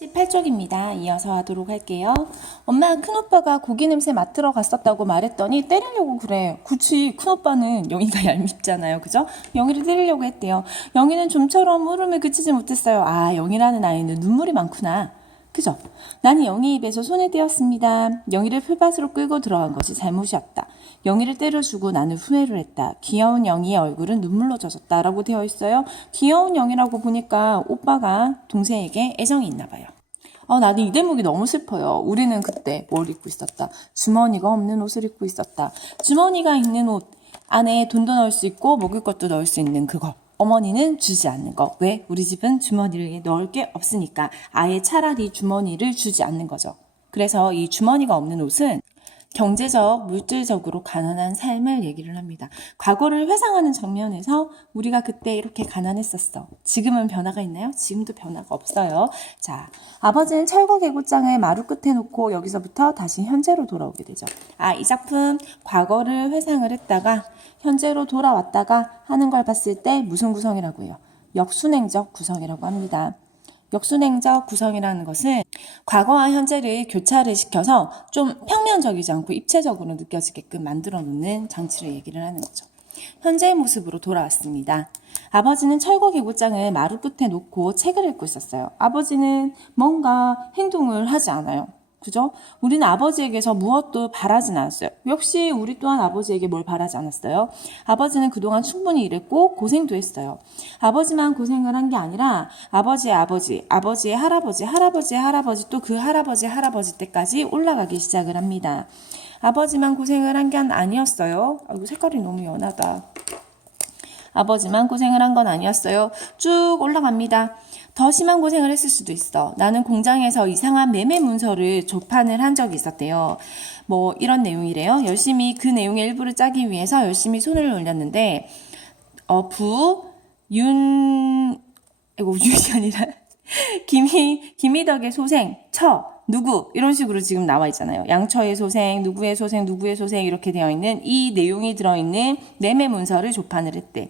18쪽입니다. 이어서 하도록 할게요. 엄마, 큰오빠가 고기 냄새 맡으러 갔었다고 말했더니 때리려고 그래. 그치, 큰오빠는 영희가 얄밉잖아요. 그죠? 영희를 때리려고 했대요. 영희는 좀처럼 울음을 그치지 못했어요. 아, 영희라는 아이는 눈물이 많구나. 그죠? 나는 영희 입에서 손을 떼었습니다. 영희를 풀밭으로 끌고 들어간 것이 잘못이었다. 영희를 때려주고 나는 후회를 했다. 귀여운 영희의 얼굴은 눈물로 젖었다 라고 되어 있어요. 귀여운 영희라고 보니까 오빠가 동생에게 애정이 있나 봐요. 나는 이 대목이 너무 슬퍼요. 우리는 그때 뭘 입고 있었다. 주머니가 없는 옷을 입고 있었다. 주머니가 있는 옷 안에 돈도 넣을 수 있고 먹을 것도 넣을 수 있는 그거. 어머니는 주지 않는 거. 왜? 우리 집은 주머니를 넣을 게 없으니까 아예 차라리 주머니를 주지 않는 거죠. 그래서 이 주머니가 없는 옷은 경제적, 물질적으로 가난한 삶을 얘기를 합니다. 과거를 회상하는 장면에서 우리가 그때 이렇게 가난했었어. 지금은 변화가 있나요? 지금도 변화가 없어요. 자, 아버지는 철거 계곡장을 마루 끝에 놓고 여기서부터 다시 현재로 돌아오게 되죠. 이 작품 과거를 회상을 했다가 현재로 돌아왔다가 하는 걸 봤을 때 무슨 구성이라고 해요? 역순행적 구성이라고 합니다. 역순행적 구성이라는 것은 과거와 현재를 교차를 시켜서 좀 평면적이지 않고 입체적으로 느껴지게끔 만들어 놓는 장치를 얘기를 하는 거죠. 현재의 모습으로 돌아왔습니다. 아버지는 철거 계곡장을 마루 끝에 놓고 책을 읽고 있었어요. 아버지는 뭔가 행동을 하지 않아요. 그죠? 우리는 아버지에게서 무엇도 바라진 않았어요. 역시 우리 또한 아버지에게 뭘 바라지 않았어요. 아버지는 그동안 충분히 일했고 고생도 했어요. 아버지만 고생을 한 게 아니라 아버지의 아버지, 아버지의 할아버지, 할아버지의 할아버지 또 그 할아버지의 할아버지 때까지 올라가기 시작을 합니다. 아버지만 고생을 한 게 아니었어요. 아이고, 색깔이 너무 연하다. 아버지만 고생을 한 건 아니었어요. 쭉 올라갑니다. 더 심한 고생을 했을 수도 있어. 나는 공장에서 이상한 매매 문서를 조판을 한 적이 있었대요. 뭐 이런 내용이래요. 열심히 그 내용의 일부를 짜기 위해서 열심히 손을 올렸는데 윤이 아니라 김희덕의 소생, 누구 이런 식으로 지금 나와 있잖아요. 양처의 소생, 누구의 소생, 누구의 소생 이렇게 되어 있는 이 내용이 들어있는 매매 문서를 조판을 했대.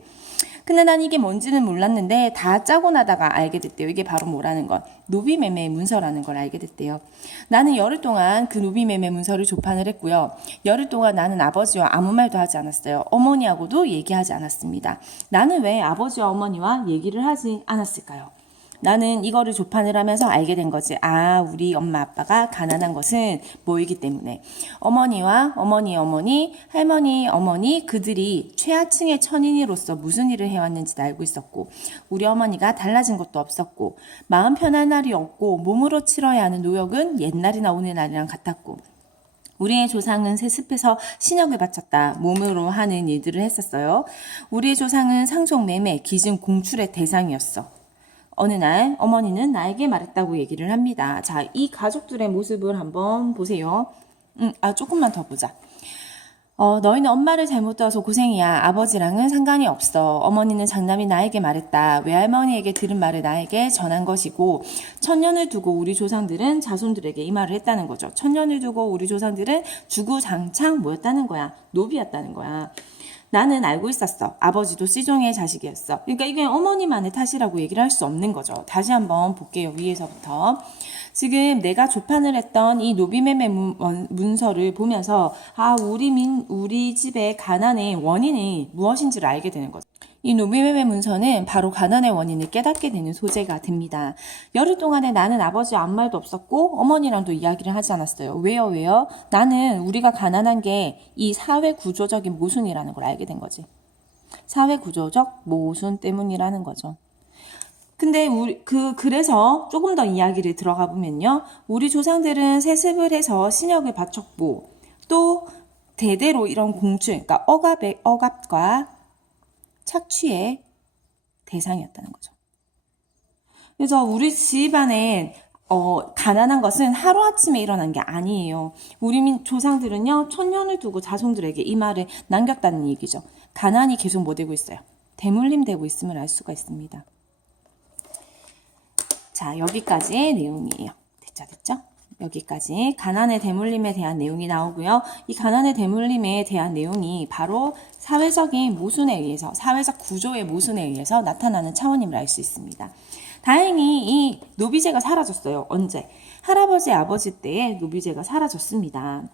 근데 난 이게 뭔지는 몰랐는데 다 짜고 나다가 알게 됐대요. 이게 바로 뭐라는 건 노비매매 문서라는 걸 알게 됐대요. 나는 열흘 동안 그 노비매매 문서를 조판을 했고요. 열흘 동안 나는 아버지와 아무 말도 하지 않았어요. 어머니하고도 얘기하지 않았습니다. 나는 왜 아버지와 어머니와 얘기를 하지 않았을까요? 나는 이거를 조판을 하면서 알게 된 거지. 우리 엄마 아빠가 가난한 것은 뭐이기 때문에 어머니와 어머니, 할머니, 어머니 그들이 최하층의 천인으로서 무슨 일을 해왔는지도 알고 있었고 우리 어머니가 달라진 것도 없었고 마음 편할 날이 없고 몸으로 치러야 하는 노역은 옛날이나 오늘날이랑 같았고 우리의 조상은 세습해서 신역을 바쳤다. 몸으로 하는 일들을 했었어요. 우리의 조상은 상속 매매, 기증, 공출의 대상이었어. 어느 날 어머니는 나에게 말했다고 얘기를 합니다. 자, 이 가족들의 모습을 한번 보세요. 조금만 더 보자. 너희는 엄마를 잘못 둬서 고생이야. 아버지랑은 상관이 없어. 어머니는 장남이 나에게 말했다. 외할머니에게 들은 말을 나에게 전한 것이고 천년을 두고 우리 조상들은 자손들에게 이 말을 했다는 거죠. 천년을 두고 우리 조상들은 주구장창 뭐였다는 거야? 노비였다는 거야. 나는 알고 있었어. 아버지도 씨종의 자식이었어. 그러니까 이게 어머니만의 탓이라고 얘기를 할 수 없는 거죠. 다시 한번 볼게요. 위에서부터. 지금 내가 조판을 했던 이 노비매매 문서를 보면서 우리 집의 가난의 원인이 무엇인지를 알게 되는 거죠. 이 노비매매 문서는 바로 가난의 원인을 깨닫게 되는 소재가 됩니다. 열흘 동안에 나는 아버지와 아무 말도 없었고 어머니랑도 이야기를 하지 않았어요. 왜요? 나는 우리가 가난한 게 이 사회 구조적인 모순이라는 걸 알게 된 거지. 사회 구조적 모순 때문이라는 거죠. 근데 그래서 조금 더 이야기를 들어가 보면요. 우리 조상들은 세습을 해서 신역을 바쳤고 또 대대로 이런 공출, 그러니까 억압과 착취의 대상이었다는 거죠. 그래서 우리 집안에 가난한 것은 하루아침에 일어난 게 아니에요. 우리 조상들은요, 천년을 두고 자손들에게 이 말을 남겼다는 얘기죠. 가난이 계속 뭐 되고 있어요? 대물림 되고 있음을 알 수가 있습니다. 자, 여기까지의 내용이에요. 됐죠? 여기까지 가난의 대물림에 대한 내용이 나오고요. 이 가난의 대물림에 대한 내용이 바로 사회적인 모순에 의해서, 사회적 구조의 모순에 의해서 나타나는 차원임을 알 수 있습니다. 다행히 이 노비제가 사라졌어요. 언제? 할아버지 아버지 때에 노비제가 사라졌습니다.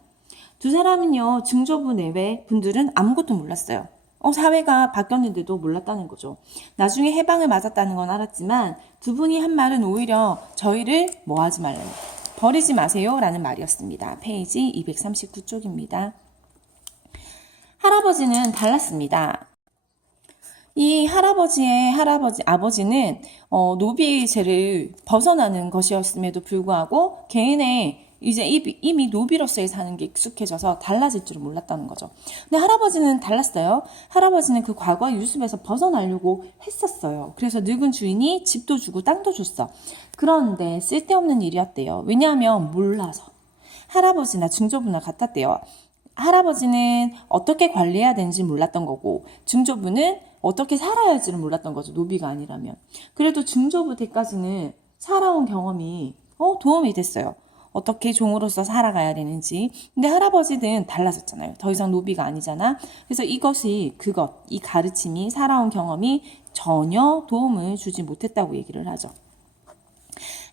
두 사람은요, 증조부 내외 분들은 아무것도 몰랐어요. 사회가 바뀌었는데도 몰랐다는 거죠. 나중에 해방을 맞았다는 건 알았지만 두 분이 한 말은 오히려 저희를 뭐 하지 말라요. 버리지 마세요 라는 말이었습니다. 페이지 239쪽입니다. 할아버지는 달랐습니다. 이 아버지는 노비제를 벗어나는 것이었음에도 불구하고 개인의 이제 이미 노비로서의 사는 게 익숙해져서 달라질 줄은 몰랐다는 거죠. 근데 할아버지는 달랐어요. 할아버지는 그 과거의 유습에서 벗어나려고 했었어요. 그래서 늙은 주인이 집도 주고 땅도 줬어. 그런데 쓸데없는 일이었대요. 왜냐하면 몰라서. 할아버지나 증조부나 같았대요. 할아버지는 어떻게 관리해야 되는지 몰랐던 거고 증조부는 어떻게 살아야 할지를 몰랐던 거죠. 노비가 아니라면. 그래도 증조부 때까지는 살아온 경험이 도움이 됐어요. 어떻게 종으로서 살아가야 되는지. 근데 할아버지는 달라졌잖아요. 더 이상 노비가 아니잖아. 그래서 이 가르침이 살아온 경험이 전혀 도움을 주지 못했다고 얘기를 하죠.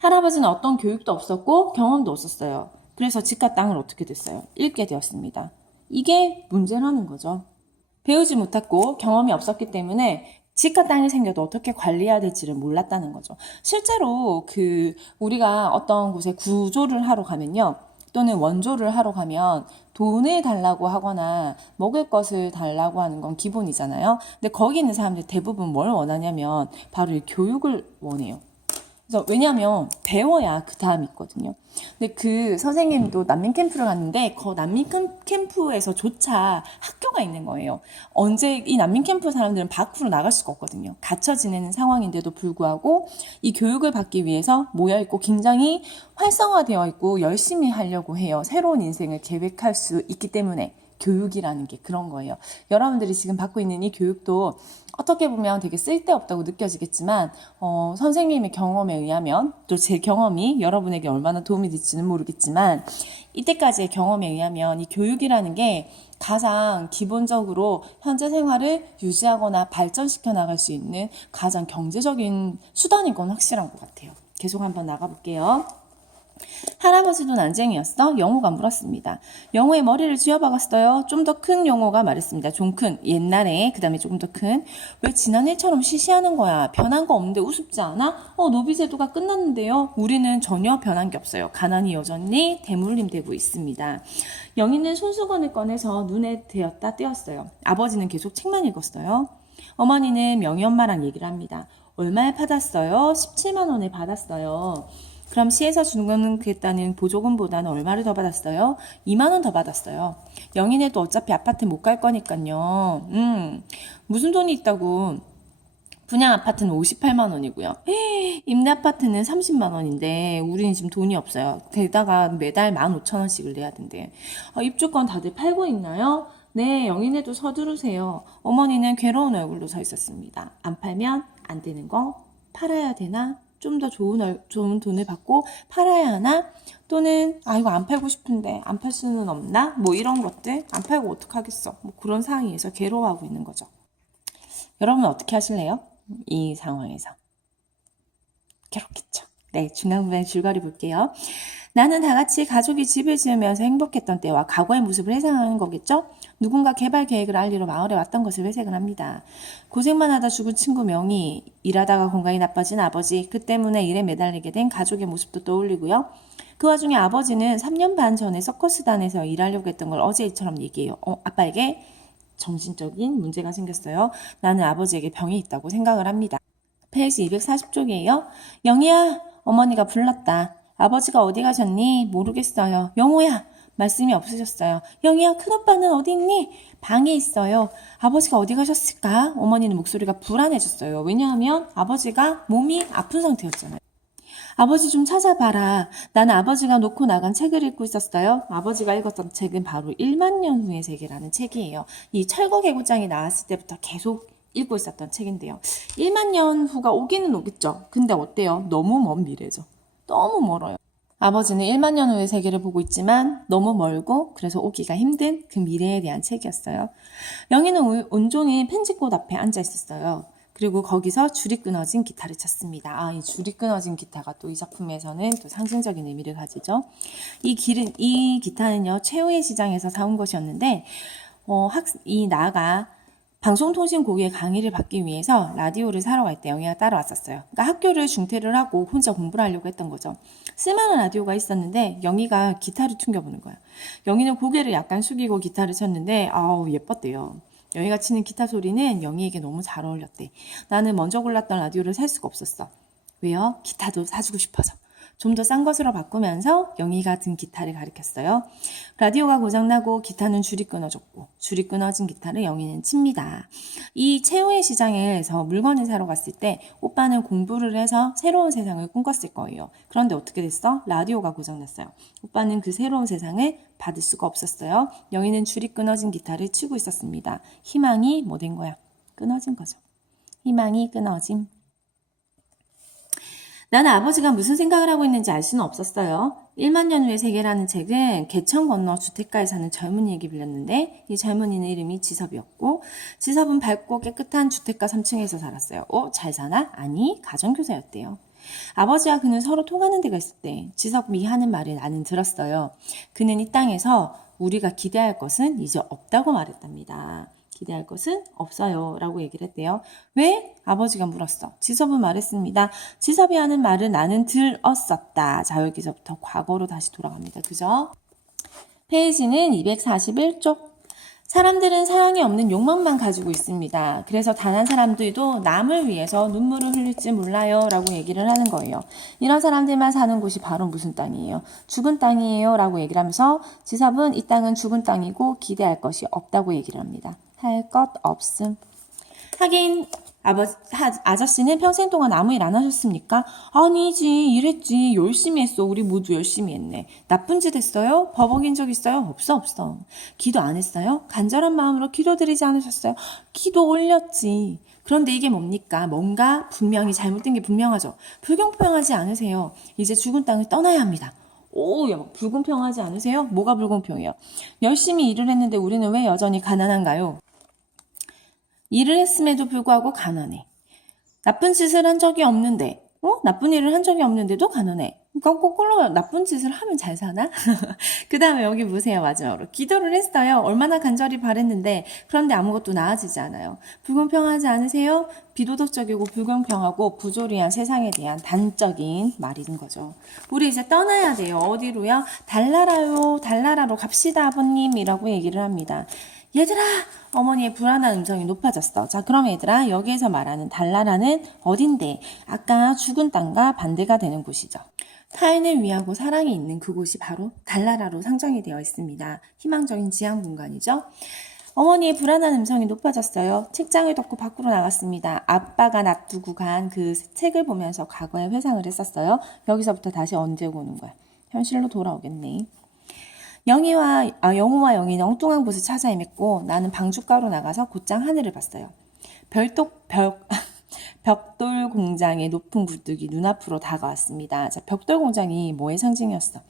할아버지는 어떤 교육도 없었고 경험도 없었어요. 그래서 집과 땅을 어떻게 됐어요? 잃게 되었습니다. 이게 문제라는 거죠. 배우지 못했고 경험이 없었기 때문에 집과 땅이 생겨도 어떻게 관리해야 될지를 몰랐다는 거죠. 실제로 우리가 어떤 곳에 구조를 하러 가면요. 또는 원조를 하러 가면 돈을 달라고 하거나 먹을 것을 달라고 하는 건 기본이잖아요. 근데 거기 있는 사람들 대부분 뭘 원하냐면 바로 이 교육을 원해요. 그래서 왜냐하면 배워야 그 다음이 있거든요. 근데 그 선생님도 난민 캠프를 갔는데 그 난민 캠프에서조차 학교가 있는 거예요. 이 난민 캠프 사람들은 밖으로 나갈 수가 없거든요. 갇혀 지내는 상황인데도 불구하고 이 교육을 받기 위해서 모여있고 굉장히 활성화되어 있고 열심히 하려고 해요. 새로운 인생을 계획할 수 있기 때문에. 교육이라는 게 그런 거예요. 여러분들이 지금 받고 있는 이 교육도 어떻게 보면 되게 쓸데없다고 느껴지겠지만 선생님의 경험에 의하면 또 제 경험이 여러분에게 얼마나 도움이 될지는 모르겠지만 이때까지의 경험에 의하면 이 교육이라는 게 가장 기본적으로 현재 생활을 유지하거나 발전시켜 나갈 수 있는 가장 경제적인 수단인 건 확실한 것 같아요. 계속 한번 나가볼게요. 할아버지도 난쟁이였어? 영호가 물었습니다. 영호의 머리를 쥐어박았어요. 좀 더 큰 영호가 말했습니다. 좀 큰, 옛날에, 그 다음에 조금 더 큰. 왜 지난해처럼 시시하는 거야? 변한 거 없는데 우습지 않아? 노비제도가 끝났는데요. 우리는 전혀 변한 게 없어요. 가난이 여전히 대물림되고 있습니다. 영희는 손수건을 꺼내서 눈에 대었다 떼었어요. 아버지는 계속 책만 읽었어요. 어머니는 명희 엄마랑 얘기를 합니다. 얼마에 받았어요? 17만 원에 받았어요. 그럼 시에서 주겠다는 보조금보다는 얼마를 더 받았어요? 2만 원 더 받았어요. 영희네도 어차피 아파트 못 갈 거니까요. 무슨 돈이 있다고. 분양 아파트는 58만 원이고요. 임대 아파트는 30만 원인데 우리는 지금 돈이 없어요. 게다가 매달 15,000원씩을 내야 된대. 입주권 다들 팔고 있나요? 네, 영희네도 서두르세요. 어머니는 괴로운 얼굴로 서 있었습니다. 안 팔면 안 되는 거 팔아야 되나? 좀 더 좋은 돈을 받고 팔아야 하나? 또는 이거 안 팔고 싶은데 안 팔 수는 없나? 뭐 이런 것들 안 팔고 어떡하겠어? 뭐 그런 상황에서 괴로워하고 있는 거죠. 여러분 어떻게 하실래요? 이 상황에서 괴롭겠죠. 네, 중간부분의 줄거리 볼게요. 나는 다 같이 가족이 집을 지으면서 행복했던 때와 과거의 모습을 회상하는 거겠죠? 누군가 개발 계획을 알리러 마을에 왔던 것을 회색을 합니다. 고생만 하다 죽은 친구 명희, 일하다가 건강이 나빠진 아버지, 그 때문에 일에 매달리게 된 가족의 모습도 떠올리고요. 그 와중에 아버지는 3년 반 전에 서커스단에서 일하려고 했던 걸 어제 일처럼 얘기해요. 아빠에게 정신적인 문제가 생겼어요. 나는 아버지에게 병이 있다고 생각을 합니다. 페이지 240쪽이에요. 영희야, 어머니가 불렀다. 아버지가 어디 가셨니? 모르겠어요. 영호야, 말씀이 없으셨어요. 영희야, 큰오빠는 어디 있니? 방에 있어요. 아버지가 어디 가셨을까? 어머니는 목소리가 불안해졌어요. 왜냐하면 아버지가 몸이 아픈 상태였잖아요. 아버지 좀 찾아봐라. 나는 아버지가 놓고 나간 책을 읽고 있었어요. 아버지가 읽었던 책은 바로 1만 년 후의 세계라는 책이에요. 이 철거 개구장이 나왔을 때부터 계속 읽고 있었던 책인데요. 1만 년 후가 오기는 오겠죠. 근데 어때요? 너무 먼 미래죠. 너무 멀어요. 아버지는 1만 년 후의 세계를 보고 있지만 너무 멀고 그래서 오기가 힘든 그 미래에 대한 책이었어요. 영희는 온종일 펜지꽃 앞에 앉아 있었어요. 그리고 거기서 줄이 끊어진 기타를 쳤습니다. 이 줄이 끊어진 기타가 또 이 작품에서는 또 상징적인 의미를 가지죠. 이 기타는요, 최후의 시장에서 사온 것이었는데, 이 나가 방송통신국의 강의를 받기 위해서 라디오를 사러 갈 때 영희가 따라왔었어요. 그러니까 학교를 중퇴를 하고 혼자 공부를 하려고 했던 거죠. 쓸만한 라디오가 있었는데 영희가 기타를 튕겨보는 거야. 영희는 고개를 약간 숙이고 기타를 쳤는데 아우 예뻤대요. 영희가 치는 기타 소리는 영희에게 너무 잘 어울렸대. 나는 먼저 골랐던 라디오를 살 수가 없었어. 왜요? 기타도 사주고 싶어서. 좀 더 싼 것으로 바꾸면서 영희가 든 기타를 가리켰어요. 라디오가 고장나고 기타는 줄이 끊어졌고 줄이 끊어진 기타를 영희는 칩니다. 이 최후의 시장에서 물건을 사러 갔을 때 오빠는 공부를 해서 새로운 세상을 꿈꿨을 거예요. 그런데 어떻게 됐어? 라디오가 고장났어요. 오빠는 그 새로운 세상을 받을 수가 없었어요. 영희는 줄이 끊어진 기타를 치고 있었습니다. 희망이 뭐 된 거야? 끊어진 거죠. 희망이 끊어짐. 나는 아버지가 무슨 생각을 하고 있는지 알 수는 없었어요. 1만 년 후의 세계라는 책은 개천 건너 주택가에 사는 젊은이에게 빌렸는데 이 젊은이는 이름이 지섭이었고 지섭은 밝고 깨끗한 주택가 3층에서 살았어요. 잘 사나? 아니, 가정교사였대요. 아버지와 그는 서로 통하는 데가 있었대. 지섭이 하는 말을 나는 들었어요. 그는 이 땅에서 우리가 기대할 것은 이제 없다고 말했답니다. 기대할 것은 없어요 라고 얘기를 했대요. 왜? 아버지가 물었어. 지섭은 말했습니다. 지섭이 하는 말을 나는 들었었다. 자, 여기서부터 과거로 다시 돌아갑니다. 그죠? 페이지는 241쪽. 사람들은 사랑이 없는 욕망만 가지고 있습니다. 그래서 단 한 사람들도 남을 위해서 눈물을 흘릴지 몰라요 라고 얘기를 하는 거예요. 이런 사람들만 사는 곳이 바로 무슨 땅이에요? 죽은 땅이에요 라고 얘기를 하면서 지섭은 이 땅은 죽은 땅이고 기대할 것이 없다고 얘기를 합니다. 할 것 없음. 하긴 아저씨는 평생 동안 아무 일 안 하셨습니까? 아니지, 일했지. 열심히 했어. 우리 모두 열심히 했네. 나쁜 짓 했어요? 법 어긴 적 있어요? 없어. 기도 안 했어요? 간절한 마음으로 기도드리지 않으셨어요? 기도 올렸지. 그런데 이게 뭡니까? 뭔가 분명히 잘못된 게 분명하죠. 불공평하지 않으세요? 이제 죽은 땅을 떠나야 합니다. 불공평하지 않으세요? 뭐가 불공평해요? 열심히 일을 했는데 우리는 왜 여전히 가난한가요? 일을 했음에도 불구하고 가난해. 나쁜 짓을 한 적이 없는데, 나쁜 일을 한 적이 없는데도 가난해. 그러니까 거꾸로 나쁜 짓을 하면 잘 사나? 그 다음에 여기 보세요. 마지막으로. 기도를 했어요. 얼마나 간절히 바랬는데 그런데 아무것도 나아지지 않아요. 불공평하지 않으세요? 비도덕적이고 불공평하고 부조리한 세상에 대한 단적인 말인 거죠. 우리 이제 떠나야 돼요. 어디로요? 달나라로 갑시다 아버님이라고 얘기를 합니다. 얘들아, 어머니의 불안한 음성이 높아졌어. 자, 그럼 얘들아, 여기에서 말하는 달나라는 어딘데? 아까 죽은 땅과 반대가 되는 곳이죠. 타인을 위하고 사랑이 있는 그곳이 바로 달나라로 상정이 되어 있습니다. 희망적인 지향 공간이죠. 어머니의 불안한 음성이 높아졌어요. 책장을 덮고 밖으로 나갔습니다. 아빠가 놔두고 간 그 책을 보면서 과거에 회상을 했었어요. 여기서부터 다시 언제 오는 거야? 현실로 돌아오겠네. 영우와 영희는 엉뚱한 곳을 찾아 헤맸고 나는 방춧가루 나가서 곧장 하늘을 봤어요. 벽돌 공장의 높은 굴뚝이 눈앞으로 다가왔습니다. 자, 벽돌 공장이 뭐의 상징이었어?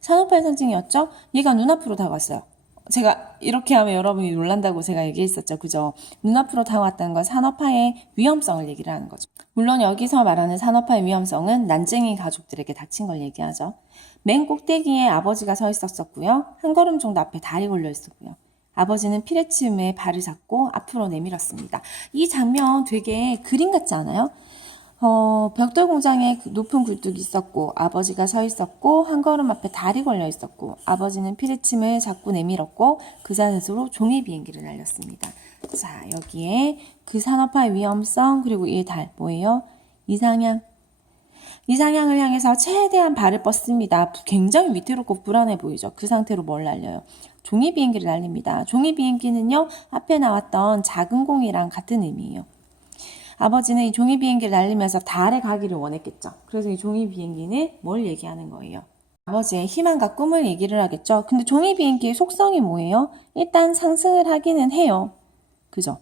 산업화의 상징이었죠? 얘가 눈앞으로 다가왔어요. 제가 이렇게 하면 여러분이 놀란다고 제가 얘기했었죠. 그죠? 눈앞으로 다가왔다는 건 산업화의 위험성을 얘기를 하는 거죠. 물론 여기서 말하는 산업화의 위험성은 난쟁이 가족들에게 닥친 걸 얘기하죠. 맨 꼭대기에 아버지가 서 있었고요. 한 걸음 정도 앞에 다리 걸려 있었고요. 아버지는 피레침에 발을 잡고 앞으로 내밀었습니다. 이 장면 되게 그림 같지 않아요? 벽돌 공장에 높은 굴뚝이 있었고 아버지가 서 있었고 한 걸음 앞에 다리 걸려 있었고 아버지는 피레침을 잡고 내밀었고 그 자세로 종이 비행기를 날렸습니다. 자, 여기에 그 산업화의 위험성 그리고 이 달 뭐예요? 이상향을 향해서 최대한 발을 뻗습니다. 굉장히 위태롭고 불안해 보이죠. 그 상태로 뭘 날려요? 종이 비행기를 날립니다. 종이 비행기는요, 앞에 나왔던 작은 공이랑 같은 의미예요. 아버지는 이 종이 비행기를 날리면서 달에 가기를 원했겠죠. 그래서 이 종이 비행기는 뭘 얘기하는 거예요? 아버지의 희망과 꿈을 얘기를 하겠죠. 근데 종이 비행기의 속성이 뭐예요? 일단 상승을 하기는 해요. 그죠?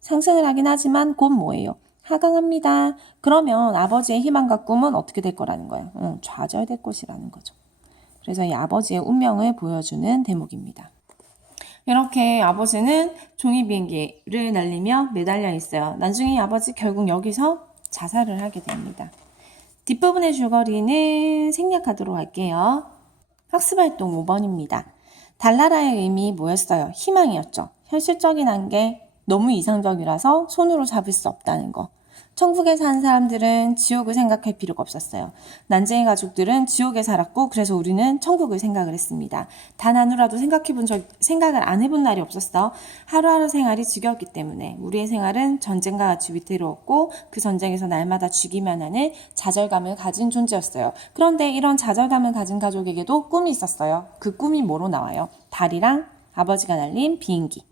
상승을 하긴 하지만 곧 뭐예요? 하강합니다. 그러면 아버지의 희망과 꿈은 어떻게 될 거라는 거예요? 좌절될 것이라는 거죠. 그래서 이 아버지의 운명을 보여주는 대목입니다. 이렇게 아버지는 종이 비행기를 날리며 매달려 있어요. 나중에 아버지 결국 여기서 자살을 하게 됩니다. 뒷부분의 줄거리는 생략하도록 할게요. 학습활동 5번입니다. 달나라의 의미 뭐였어요? 희망이었죠. 현실적인 한계 너무 이상적이라서 손으로 잡을 수 없다는 거. 천국에 산 사람들은 지옥을 생각할 필요가 없었어요. 난쟁이 가족들은 지옥에 살았고 그래서 우리는 천국을 생각을 했습니다. 단 하루라도 생각을 안 해본 날이 없었어. 하루하루 생활이 지겨웠기 때문에 우리의 생활은 전쟁과 같이 위태로웠고 그 전쟁에서 날마다 죽기만 하는 좌절감을 가진 존재였어요. 그런데 이런 좌절감을 가진 가족에게도 꿈이 있었어요. 그 꿈이 뭐로 나와요? 달이랑 아버지가 날린 비행기.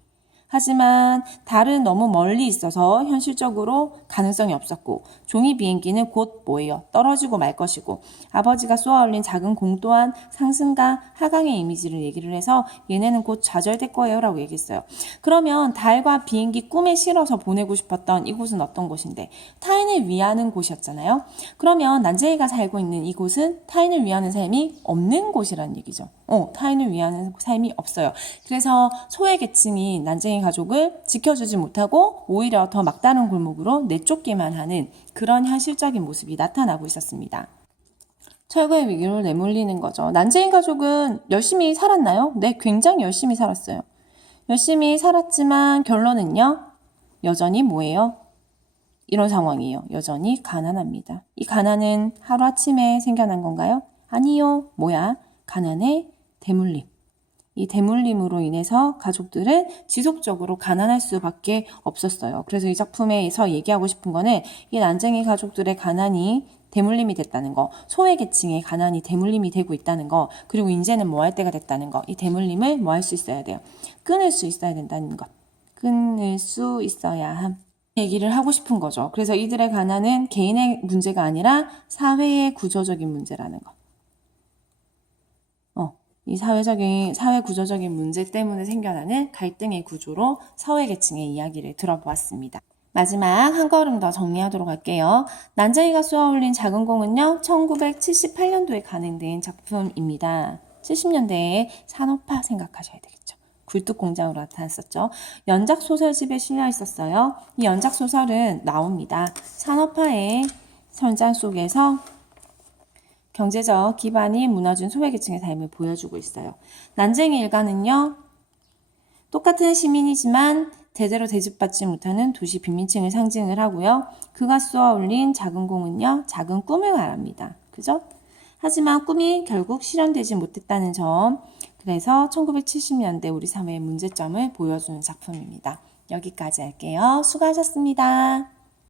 하지만 달은 너무 멀리 있어서 현실적으로 가능성이 없었고 종이 비행기는 곧 뭐예요? 떨어지고 말 것이고 아버지가 쏘아 올린 작은 공 또한 상승과 하강의 이미지를 얘기를 해서 얘네는 곧 좌절될 거예요 라고 얘기했어요. 그러면 달과 비행기 꿈에 실어서 보내고 싶었던 이곳은 어떤 곳인데? 타인을 위하는 곳이었잖아요. 그러면 난쟁이가 살고 있는 이곳은 타인을 위하는 삶이 없는 곳이라는 얘기죠. 타인을 위하는 삶이 없어요. 그래서 소외계층인 난쟁이 가족을 지켜주지 못하고 오히려 더 막다른 골목으로 내쫓기만 하는 그런 현실적인 모습이 나타나고 있었습니다. 철거의 위기로 내몰리는 거죠. 난쟁이 가족은 열심히 살았나요? 네, 굉장히 열심히 살았어요. 열심히 살았지만 결론은요? 여전히 뭐예요? 이런 상황이에요. 여전히 가난합니다. 이 가난은 하루아침에 생겨난 건가요? 아니요. 뭐야? 가난의 대물림. 이 대물림으로 인해서 가족들은 지속적으로 가난할 수밖에 없었어요. 그래서 이 작품에서 얘기하고 싶은 거는 이 난쟁이 가족들의 가난이 대물림이 됐다는 거, 소외계층의 가난이 대물림이 되고 있다는 거, 그리고 이제는 뭐 할 때가 됐다는 거, 이 대물림을 뭐 할 수 있어야 돼요? 끊을 수 있어야 된다는 것. 끊을 수 있어야 함. 얘기를 하고 싶은 거죠. 그래서 이들의 가난은 개인의 문제가 아니라 사회의 구조적인 문제라는 거. 이 사회 구조적인 문제 때문에 생겨나는 갈등의 구조로 사회계층의 이야기를 들어보았습니다. 마지막 한 걸음 더 정리하도록 할게요. 난쟁이가 쏘아 올린 작은 공은요, 1978년도에 간행된 작품입니다. 70년대에 산업화 생각하셔야 되겠죠. 굴뚝공장으로 나타났었죠. 연작소설집에 실려 있었어요. 이 연작소설은 나옵니다. 산업화의 현장 속에서 경제적 기반이 무너진 소외계층의 삶을 보여주고 있어요. 난쟁이 일가는요, 똑같은 시민이지만 제대로 대접받지 못하는 도시 빈민층을 상징을 하고요. 그가 쏘아 올린 작은 공은요, 작은 꿈을 말합니다. 그죠? 하지만 꿈이 결국 실현되지 못했다는 점, 그래서 1970년대 우리 사회의 문제점을 보여주는 작품입니다. 여기까지 할게요. 수고하셨습니다.